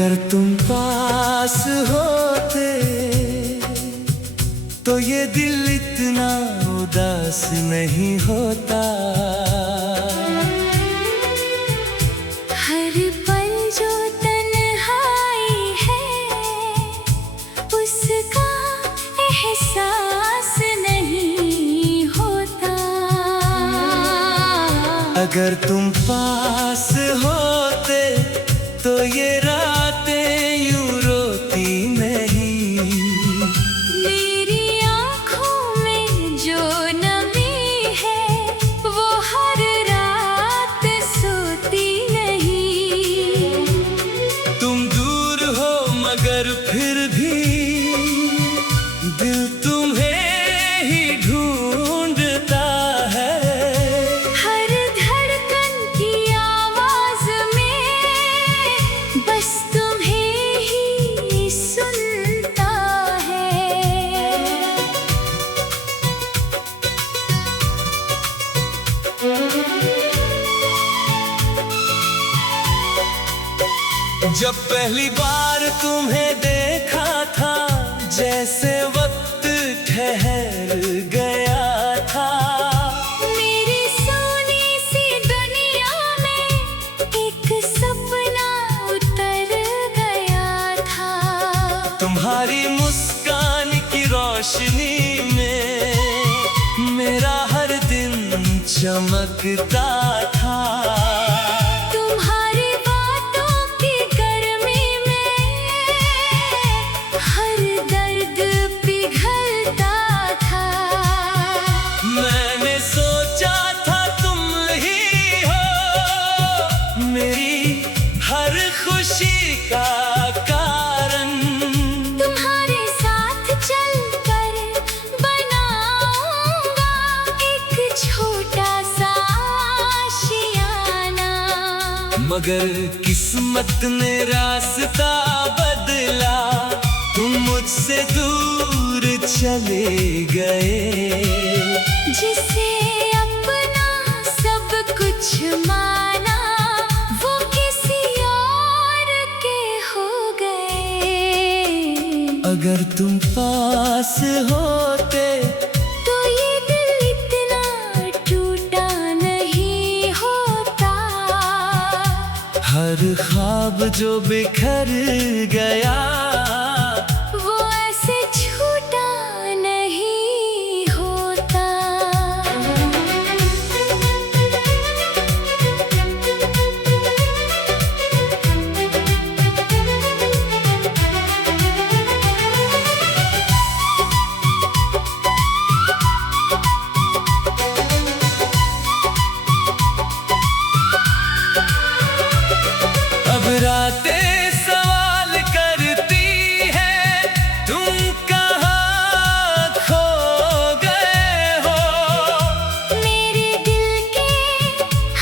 अगर तुम पास होते तो ये दिल इतना उदास नहीं होता। हर पल जो तन्हाई है उसका एहसास नहीं होता। अगर तुम पास होते तो ये रातें यूं रोती नहीं। मेरी आँखों में जो नमी है वो हर रात सोती नहीं। तुम दूर हो मगर फिर भी दिल तुम्हें ही ढूंढता है। हर धड़कन की आवाज में बस तुम्हें ही सुनता है। जब पहली बार तुम्हें देखा था जैसे वक्त ठहर गया था। मेरी सोनी सी दुनिया में एक सपना उतर गया था। तुम्हारी मुस्कान की रोशनी में मेरा हर दिन चमकता था। तुम्हारी बातों की गर्मी में हर दर्द पिघलता था। मैंने सोचा था तुम ही हो मेरी हर खुशी का कारण। तुम्हारे साथ चलकर बनाऊंगा एक छोटा सा आशियाना। मगर किस्मत ने रास्ता बदला, तुम मुझसे दूर चले गए। जिसे अपना सब कुछ माना वो किसी और के हो गए। अगर तुम पास होते तो ये दिल इतना टूटा नहीं होता। हर ख्वाब जो बिखर गया वो ऐसे छूटा नहीं होता। अब रातें सवाल करती हैं, तुम कहाँ खो गए हो। मेरे दिल के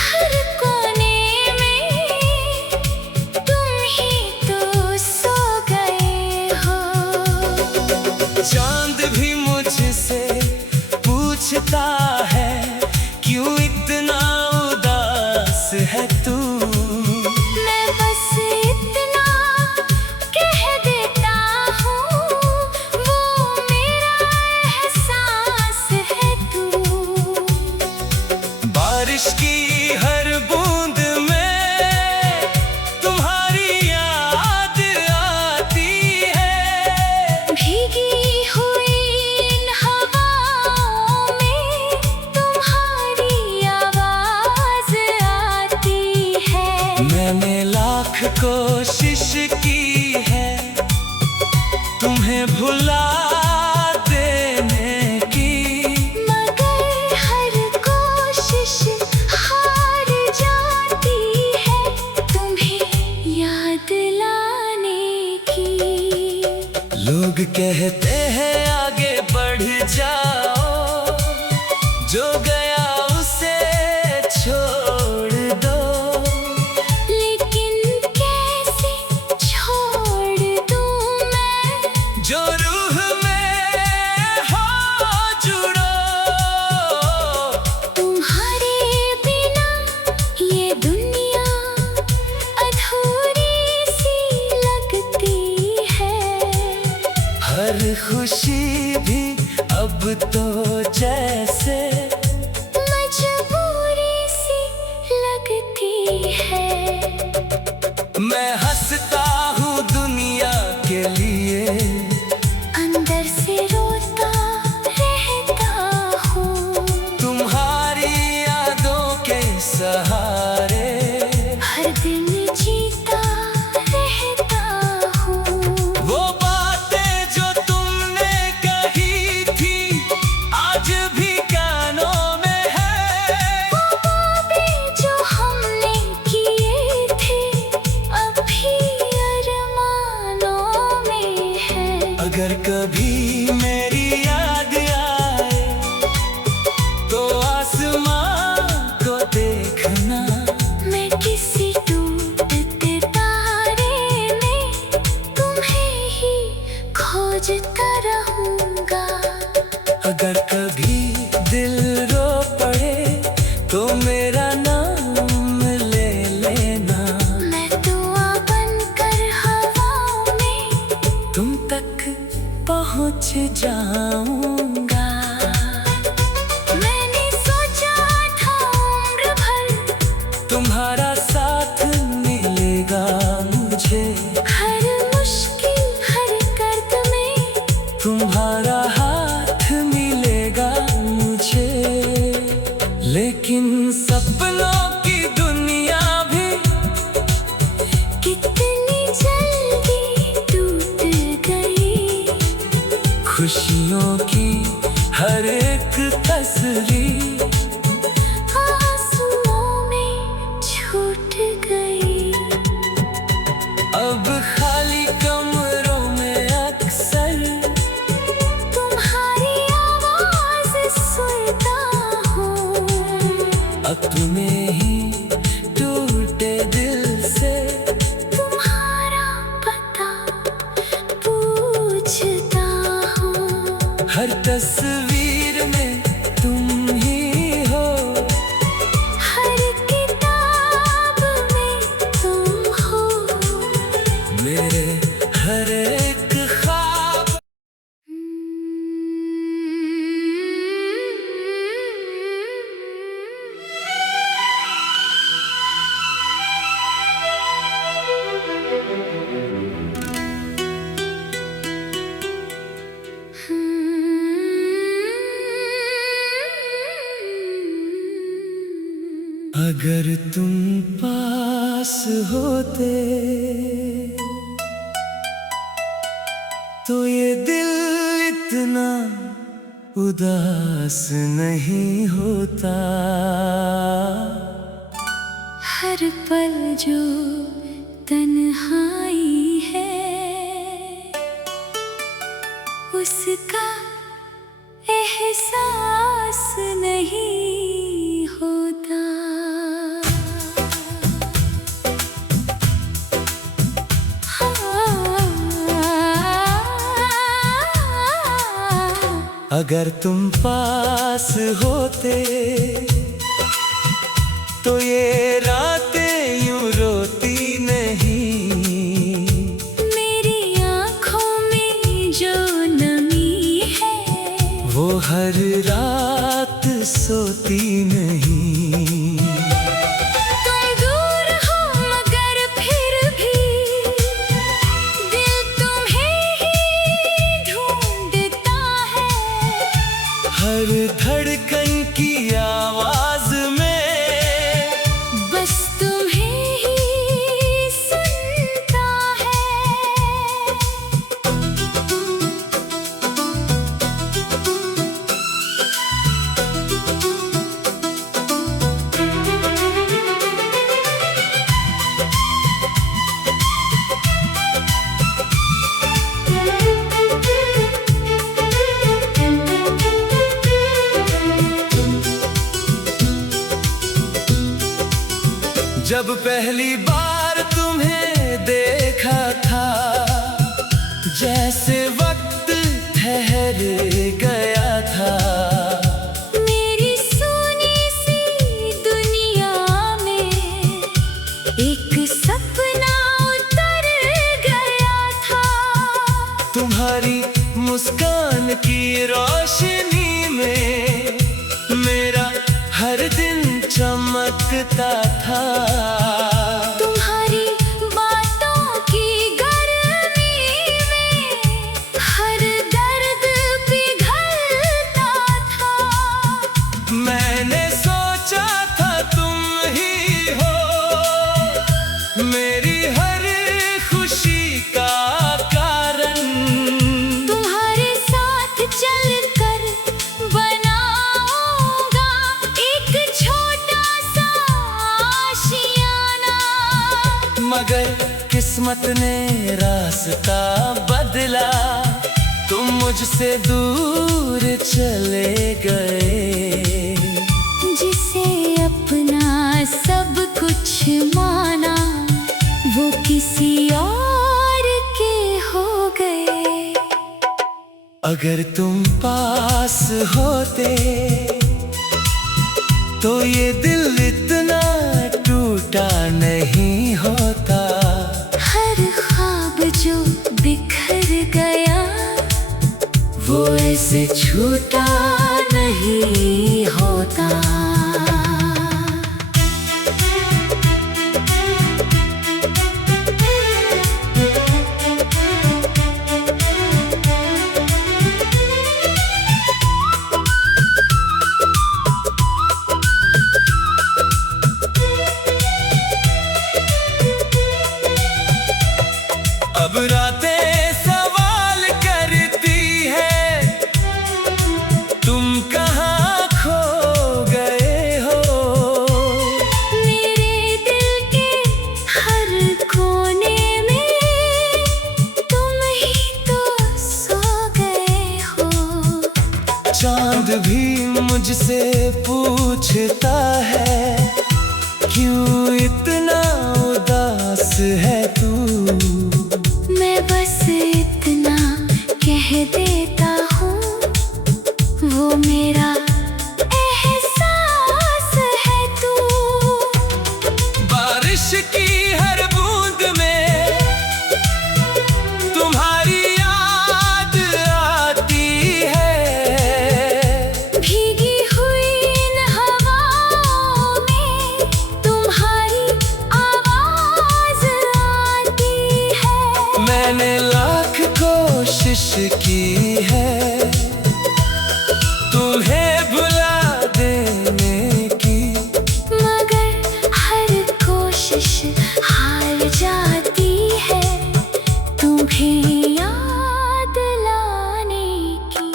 हर कोने में तुम ही तो सो गए हो। चांद भी मुझसे पूछता है क्यों इतना उदास है तू। मैं बस इतना कह देता हूँ वो मेरा एहसास है तू। बारिश की हर बूंद में तुम्हारी याद आती है। भीगी हुई इन हवाओं में तुम्हारी आवाज आती है। मैंने लाख कोशिश की है तुम्हें भुला देने की। मगर हर कोशिश हार जाती है तुम्हें याद लाने की। लोग कहते हैं आगे बढ़ जाओ, जो गया उसे छोड़ दो। लेकिन कैसे छोड़ दूं मैं जो रूह में हो जुड़ो। तुम्हारे बिना ये दुनिया अधूरी सी हर खुशी भी अब तो जैसे मजबूरी सी लगती है। मैं हंसता हूँ दुनिया के लिए, अंदर से रोता रहता हूँ। तुम्हारी यादों के सहारे हर दिन जीता रहता हूँ। वो बातें जो तुमने कही थी आज भी कानों में है। वो बातें जो हमने किए थे अभी अरमानों में है। अगर कभी मेरी याद आए तो आसमां को देखना, मैं किसी टूटते तारे में तुम्हें ही खोजता रहूंगा। अगर कभी दिल रो पड़े तो मेरा नाम ले लेना। मैं दुआ बनकर हवाओं में तुम तक पहुँच जाऊंगा। मैंने सोचा था उम्र भर तुम्हारा साथ मिलेगा मुझे, हर मुश्किल हर दर्द में तुम्हारा हाथ मिलेगा मुझे। लेकिन सपनों की दुनिया भी कितनी जल्दी टूट गई। खुशियों की हर एक तस्वीर आंसुओं में छूट गई। अब खाली कमरों में अक्सर तुम्हारी आवाज सुनता हूँ। अब तुम्हें ही टूटे दिल से तुम्हारा पता पूछता हूँ। हर तस्वीर में तुम ही हो, हर किताब में तुम हो। मेरे हर एक ख्वाब। अगर तुम पास होते तो ये दिल इतना उदास नहीं होता। हर पल जो तन्हाई है उसका एहसास नहीं होता। अगर तुम पास होते तो ये रातें यूं रोती नहीं। मेरी आँखों में जो नमी है वो हर रात सोती नहीं। तुम दूर हो मगर फिर भी दिल तुम्हें ही ढूंढता है। हर धड़कन की आवाज में बस तुम्हें ही सुनता है। जब पहली बार तुम्हें देखा था जैसे वक्त ठहर गया था। मेरी सोनी सी दुनिया में एक सपना उतर गया था। तुम्हारी मुस्कान की रोशनी में मेरा हर दिन चमकता था। तुम्हारी बातों की गर्मी में हर दर्द पिघलता था। मैंने सोचा था तुम ही हो मेरी हर खुशी का कारण। तुम्हारे साथ चलकर बनाऊंगा एक छोटा सा आशियाना। मगर किस्मत ने रास्ता बदला, तुम मुझसे दूर चले गए। जिसे अपना सब कुछ माना वो किसी और के हो गए। अगर तुम पास होते तो ये दिल इतना टूटा नहीं होता। हर ख्वाब जो बिखर गया वो ऐसे छूटा नहीं होता। अब रातें सवाल करती है तुम कहाँ खो गए हो। मेरे दिल के हर कोने में तुम ही तो सो गए हो। चांद भी मुझसे पूछता है क्यों इतना उदास है तू। मैं बस इतना कह देता हूँ वो मेरा एहसास है तू। बारिश की हर बूंद में तुम्हारी याद आती है। भीगी हुई इन हवाओं में तुम्हारी आवाज आती है। मैंने लाख कोशिश की है तुम्हें भुला देने की। मगर हर कोशिश हार जाती है तुम्हें याद लाने की।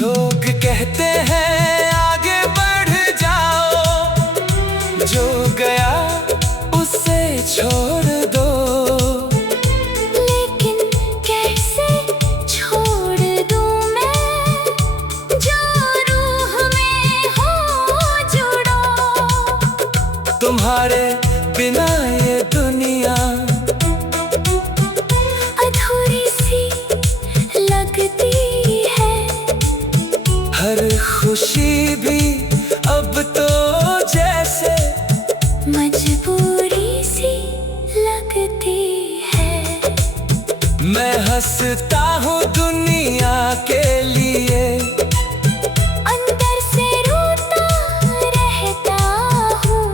लोग कहते हैं आगे बढ़ जाओ, जो गया उसे छोड़ दो। लेकिन कैसे छोड़ दूं मैं जो रूह में हो जुड़ा। तुम्हारे बिना ये दुनिया अधूरी सी लगती है। हर खुशी भी अब तो जैसे मजबूरी सी लगती है। मैं हंसता हूँ दुनिया के लिए, अंदर से रोता रहता हूँ।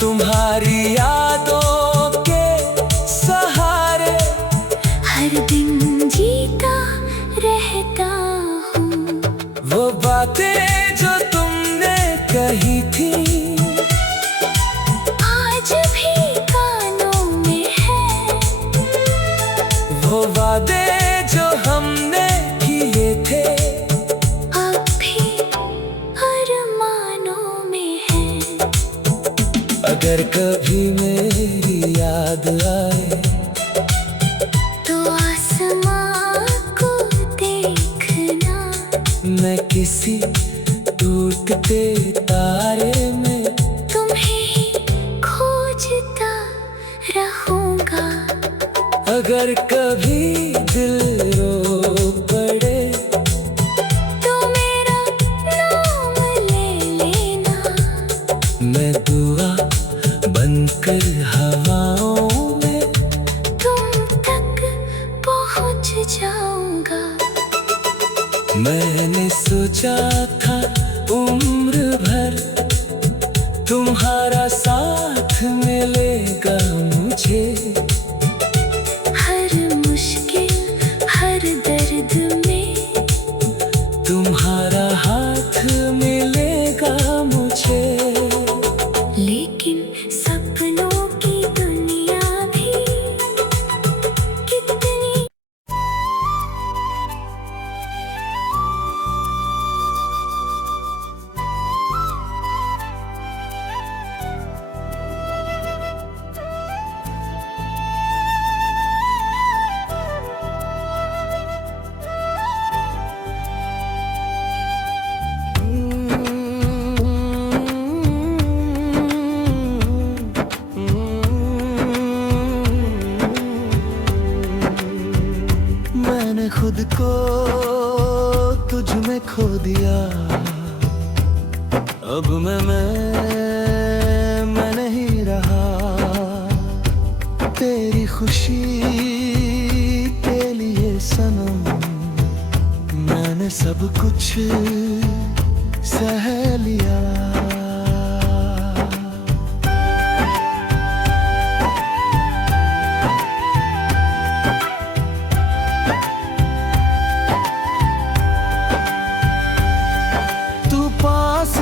तुम्हारी यादों के सहारे हर दिन जीता रहता हूँ। वो बातें जो तुमने कही थी आज भी कानों में है। वो वादे जो हमने किए थे अब भी अरमानों में है। अगर कभी मेरी याद आए तो आसमां को देखना। मैं किसी टूटते तारे में तुम्हें खोजता रहूंगा। अगर कभी दिल रो पड़े तो मेरा नाम ले लेना। मैं दुआ बनकर हवाओं में तुम तक पहुँच जाऊंगा। मैंने सोचा था उम्र भर तुम्हारा साथ मिलेगा मुझे। हर मुश्किल हर दर्द में तुम्हारा हाथ मिलेगा मुझे। लेकिन सपनों की दुनिया भी कितनी मैंने खुद को तुझ में खो दिया। अब मैं नहीं रहा। तेरी खुशी के लिए सनम मैंने सब कुछ सह लिया।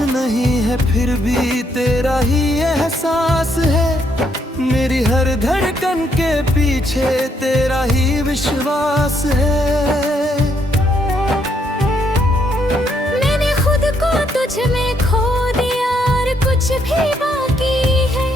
नहीं है फिर भी तेरा ही एहसास है। मेरी हर धड़कन के पीछे तेरा ही विश्वास है। मैंने खुद को तुझ में खो दिया और कुछ भी बाकी है।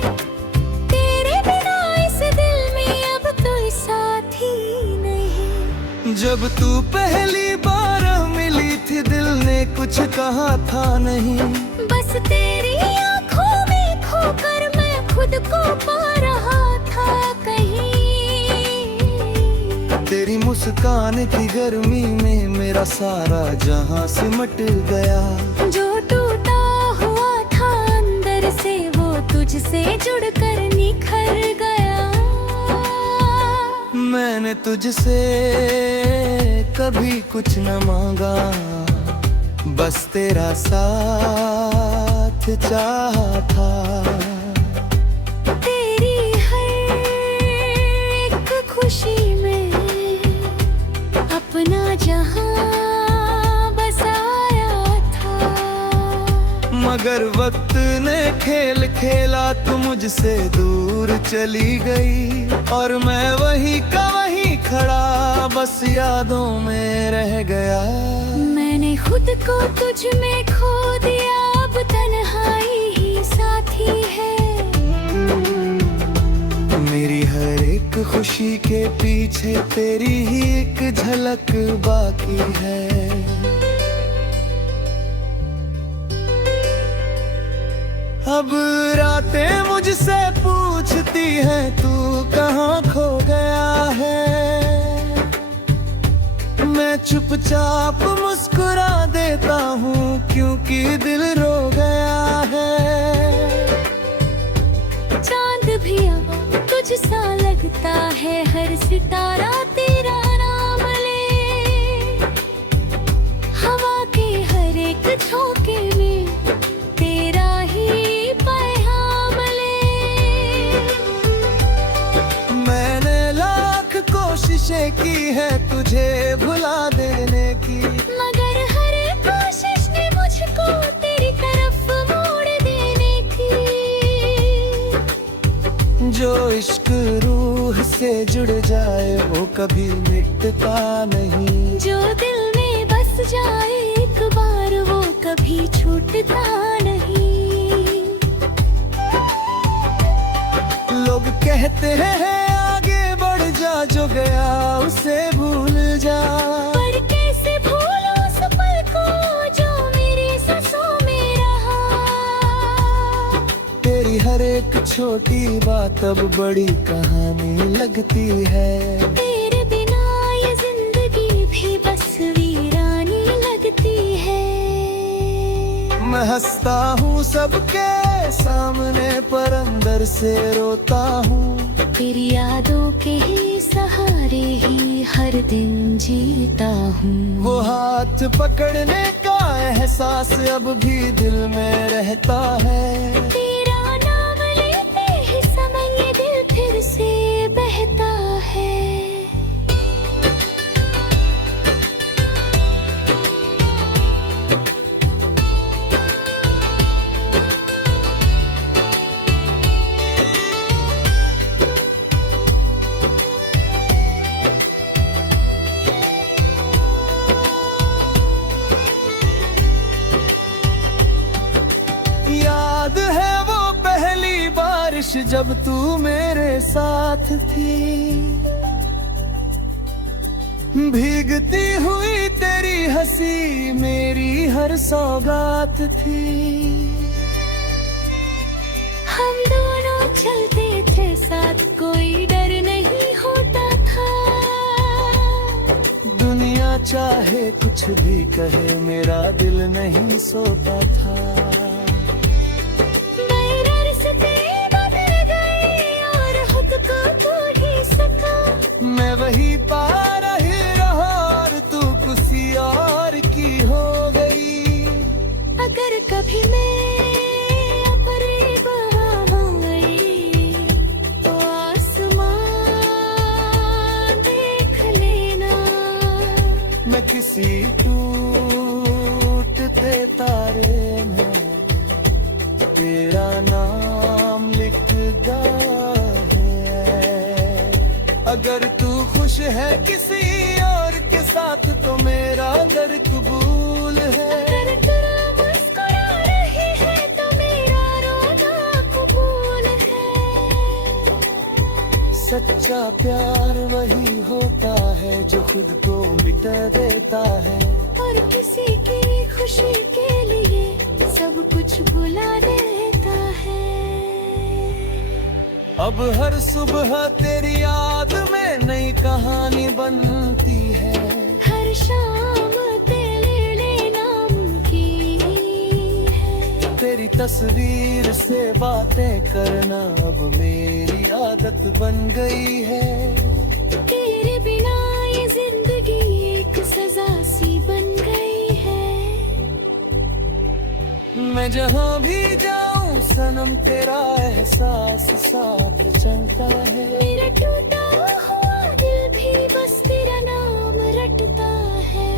तेरे बिना इस दिल में अब कोई साथी नहीं। जब तू पहली बार मिली थी दिल ने कुछ कहा था नहीं। बस तेरी आंखों में खोकर मैं खुद को पा रहा था कहीं। तेरी मुस्कान की गर्मी में मेरा सारा जहां सिमट गया। जो टूटा हुआ था अंदर से वो तुझसे जुड़कर निखर गया। मैंने तुझसे कभी कुछ न मांगा, बस तेरा साथ चाहा था। तेरी हर एक खुशी में अपना जहां बसाया था। मगर वक्त ने खेल खेला तो मुझसे दूर चली गई। और मैं वहीं का वहीं खड़ा बस यादों में रह गया। मैंने खुद को तुझ में खो दिया, अब तन्हाई ही साथी है। मेरी हर एक खुशी के पीछे तेरी ही एक झलक बाकी है। अब रातें मुझसे पूछती हैं तू कहाँ खो गया है। मैं चुपचाप मुस्कुरा देता हूँ क्योंकि दिल रो गया है। चांद भी अब तुझ सा लगता है, हर सितारा तेरा नाम ले। हवा के हर एक झोंके में तेरा ही पैगाम ले। मैंने लाख कोशिशें की है तुझे भुला देने की, मगर हर कोशिश ने मुझको तेरी तरफ मोड़ देने की। जो इश्क रूह से जुड़ जाए वो कभी मिटता नहीं। जो दिल में बस जाए एक बार वो कभी छूटता नहीं। लोग कहते हैं आगे बढ़ जा, जो गया उसे भूल जा। पर कैसे भूलूं उस पल को जो मेरी सांसों में रहा। तेरी हर एक छोटी बात अब बड़ी कहानी लगती है। तेरे बिना ये जिंदगी भी बस वीरानी लगती है। मैं हंसता हूँ सबके सामने पर अंदर से रोता हूँ। तेरी यादों के ही सहारे ही हर दिन जीता हूँ। वो हाथ पकड़ने का एहसास अब भी दिल में रहता है। तेरा नाम लेते ही समय ये दिल फिर से बहता है। याद है वो पहली बारिश जब तू मेरे साथ थी, भीगती हुई तेरी हंसी मेरी हर सौगात थी। हम दोनों चलते थे साथ, कोई डर नहीं होता था। दुनिया चाहे कुछ भी कहे मेरा दिल नहीं सोता था। मैं वही पार ही रहा और तू किसी और की हो गई। अगर कभी मैं अपनी हो गई तो आसमां देख लेना। मैं किसी टूटते तारे में तेरा नाम लिखता है। अगर तू खुश है किसी और के साथ तो मेरा दर कबूल है। अगर तू मुस्कुरा रही है तो मेरा रोना कबूल है। सच्चा प्यार वही होता है जो खुद को मिटा देता है और किसी की खुशी के लिए सब कुछ भुला देता है। अब हर सुबह तेरी याद में नई कहानी बनती है। हर शाम तेरे नाम की है। तेरी तस्वीर से बातें करना अब मेरी आदत बन गई है। तेरे बिना ये जिंदगी एक सजा सी बन गई है। मैं जहाँ भी जाऊँ सनम तेरा एहसास साथ चलता है। मेरा टूटा हुआ दिल भी बस तेरा नाम रटता है।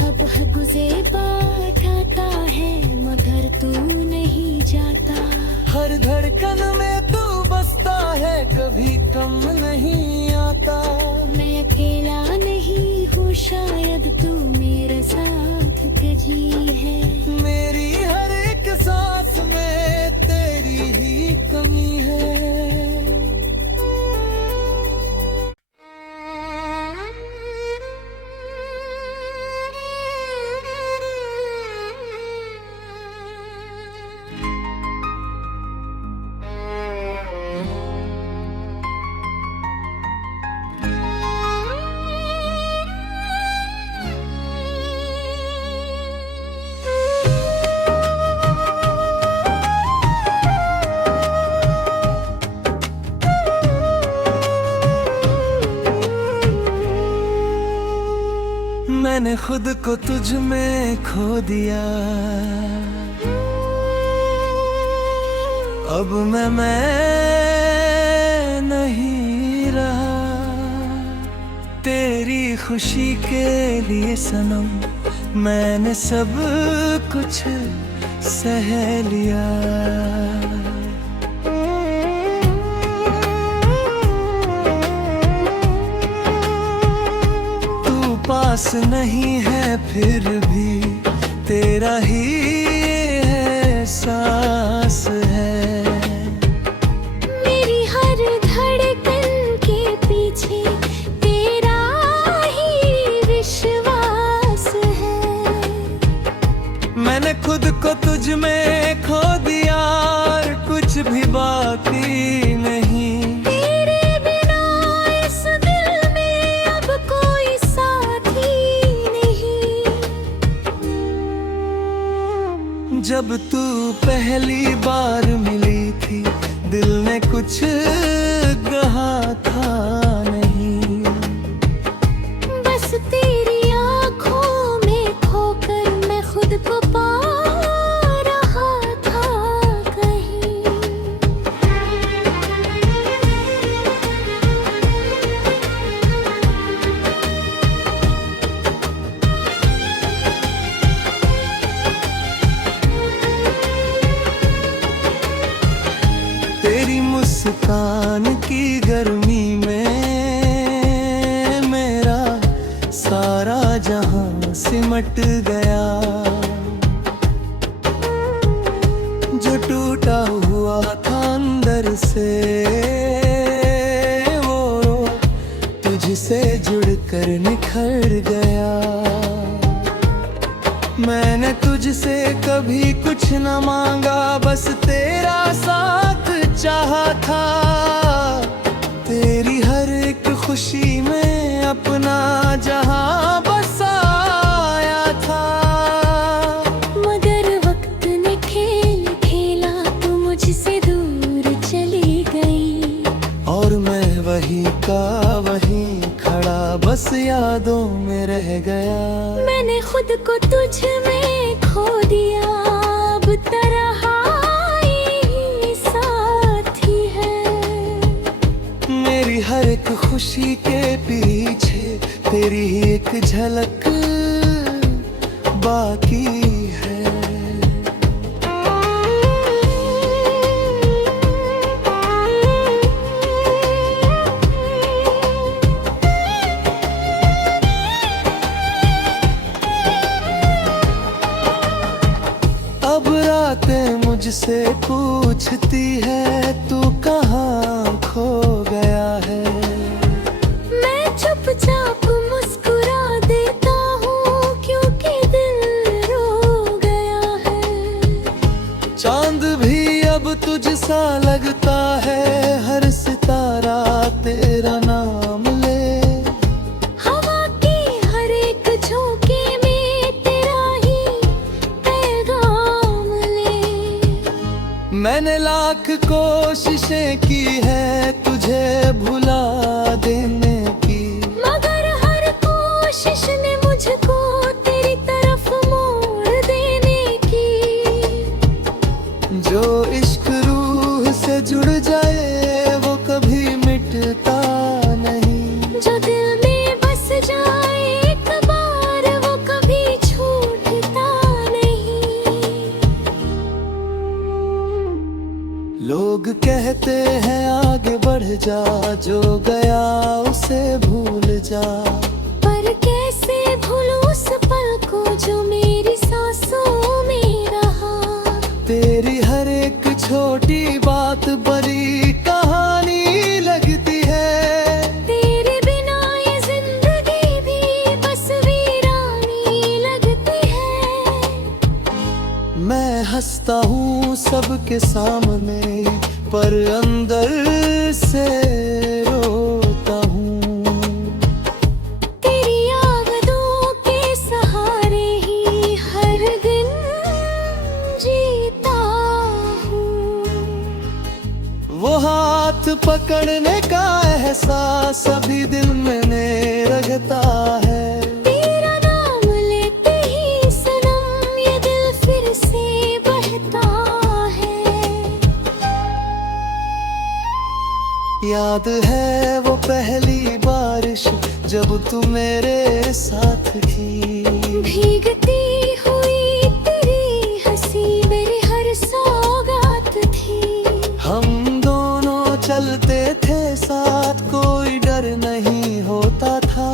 अब गुज़ेबा आता है मगर तू नहीं जाता। हर धड़कन में तू बसता है कभी कम नहीं आता। मैं अकेला नहीं हूँ शायद तू मेरा साथ कजी है। मेरी हर एक सांस में तेरी ही कमी है। मैंने खुद को तुझ में खो दिया। अब मैं नहीं रहा। तेरी खुशी के लिए सनम मैंने सब कुछ सह लिया। पास नहीं है फिर भी तेरा ही एहसास है। मेरी हर धड़कन के पीछे तेरा ही विश्वास है। मैंने खुद को तुझ में खो दिया और कुछ भी बाकी जब तू पहली बार मिली थी, दिल ने कुछ कहा था नहीं। बस तेरी आँखों में खोकर मैं खुद को पा रहा था कहीं। तेरी मुस्कान की गर्मी में मेरा सारा जहां सिमट गया। जो टूटा हुआ था अंदर से, वो तुझसे जुड़कर निखर गया। मैंने तुझसे कभी कुछ न मांगा, बस तेरा साथ चाहा था। तेरी हर एक खुशी में अपना जहां बसाया था। मगर वक्त ने खेल खेला, तू मुझसे दूर चली गई। और मैं वही का वही खड़ा बस यादों में रह गया। मैंने खुद को तुझ में खो दिया, अब तन्हाई साथी है। मेरी हर एक खुशी के पीछे तेरी ही एक झलक बाकी है। अब रातें मुझसे पूछती है, तू कहाँ खो गया है। मैं चुपचाप मुस्कुरा देता हूँ, क्योंकि दिल रो गया है। चांद भी अब तुझसा लगता है, हर सितारा तेरा नाम ले। हवा की हर एक झोंके में तेरा ही पैगाम ले। मैंने लाख कोशिशें की है तुझे भुला देने की, मगर हर कोशिश ने मुझको तेरी तरफ मोड़ देने की। जो इश्क रूह से जुड़ जाए वो कभी मिटता नहीं। जो दिल में बस जाए एक बार, वो कभी छूटता नहीं। लोग कहते हैं आगे बढ़ जा, जो गया उसे भूल जा। पर कैसे भूलूं उस पल को जो मेरी सांसों में रहा। तेरी हर एक छोटी बात बड़ी कहानी लगती है। तेरे बिना ये जिंदगी भी बस वीरानी लगती है। मैं हंसता हूँ सबके सामने, पर अंदर से रोता हूँ। तेरी यादों के सहारे ही हर दिन जीता हूँ। वो हाथ पकड़ने का एहसास अभी दिल में रखता है। तेरा नाम लेते ही सनम ये दिल फिर से बहता है। याद है वो पहली बारिश जब तू मेरे साथ थी। भीगती हुई तेरी हंसी मेरी हर सौगात थी। हम दोनों चलते थे साथ, कोई डर नहीं होता था।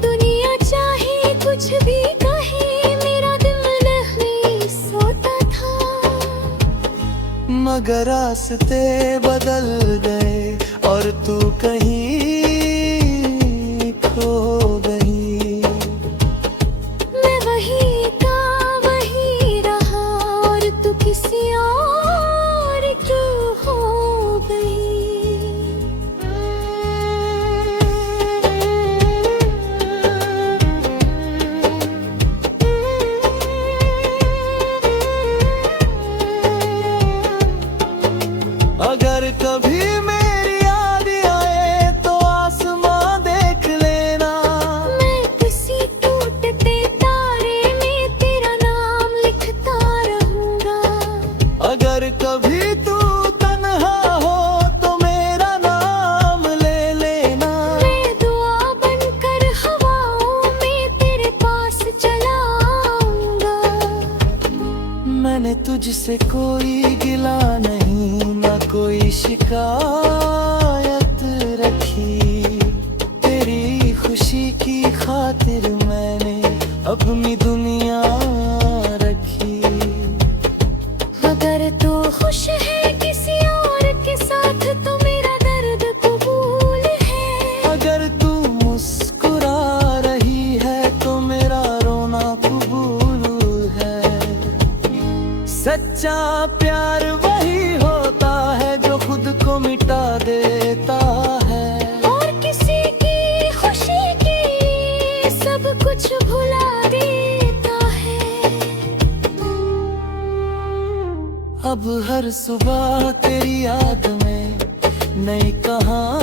दुनिया चाहे कुछ भी कहे, मेरा दिल नहीं सोता था। मगर रास्ते बदल गए और तू कहीं खो गई। मैं वही का वही रहा, और तू किसी और की हो गई। तुझसे कोई गिला नहीं, ना कोई शिकायत रखी। तेरी खुशी की खातिर मैंने अपनी दुनिया रखी। अगर तू खुश है किसी और के साथ तो मेरा दर्द कबूल है। अगर तू मुस्कुरा रही है तो मेरा रोना कबूल है। सच्चा प्यार वही होता है जो खुद को मिटा देता है, और किसी की खुशी के लिए सब कुछ भुला देता है। अब हर सुबह तेरी याद में नई कहानी